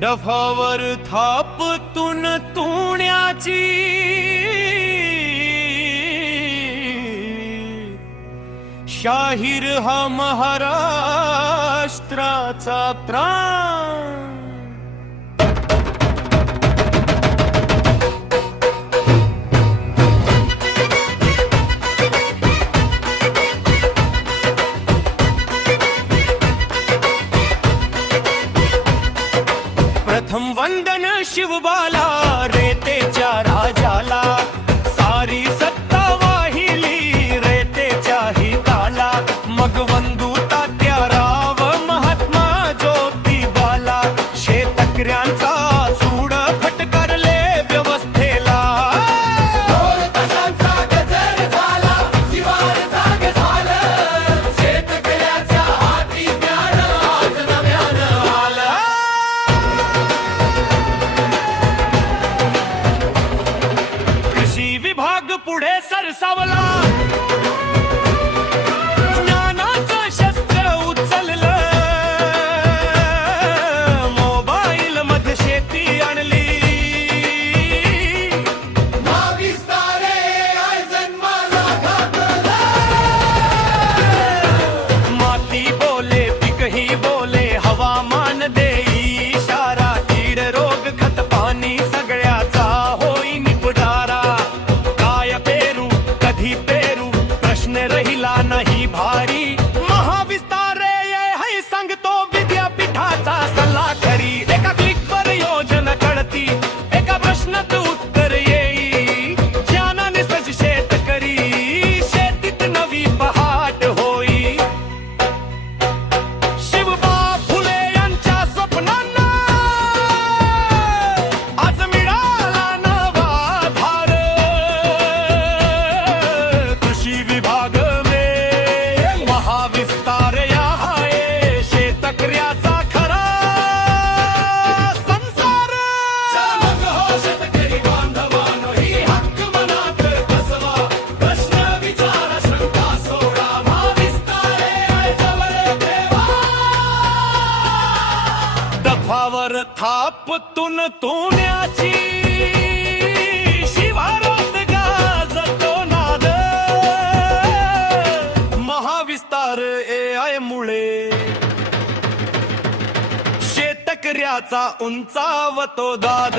डफावर थापतून तुण्याची शाहीर हा महाराष्ट्राचा प्राण। प्रथम वंदन शिवबाला रेतेच्या राजाला, सारी सत्ता वाहिली रेतेच्या हिताला। मग वंदू तात्याराव महात्मा ज्योतिबाला, शेतकऱ्यांचा सूड फटकारले व्यवस्थेला। विभाग पुढे सरसावला, ज्ञानाचं शस्त्र उचललं, मोबाईल मध्ये शेती आणली। माती बोले पीकही बोले, हवामान देई इशारा, कीड रोग खत पाणी सगळ्याचा होई निपटारा। प्रश्न रहिला नाही भारी, महाविस्तार है सांगतो विद्यापीठाचा सल्ला खरी। एका क्लिकवर योजना कळती, एका प्रश्नात उत्तर येई, ज्ञानाने सज शेतकरी, शेतीत नवी पहाट होई। शिवबा फुले यांच्या स्वप्नांना आज मिळाला नवा आधार। कृषी विभाग विस्तार या आहे शेतकऱ्याचा खरा संसार। शेतकरी बांधवानो ही हक्क मनात बसवा, प्रश्न विचार शंका सोडा, महाविस्तार आहे जवळ ठेवा। दफावर थापतून तुण्याची शिवारात गाजतो नाद। महाविस्तार AI मुळे शेतकऱ्याचा उंचावतो दाद।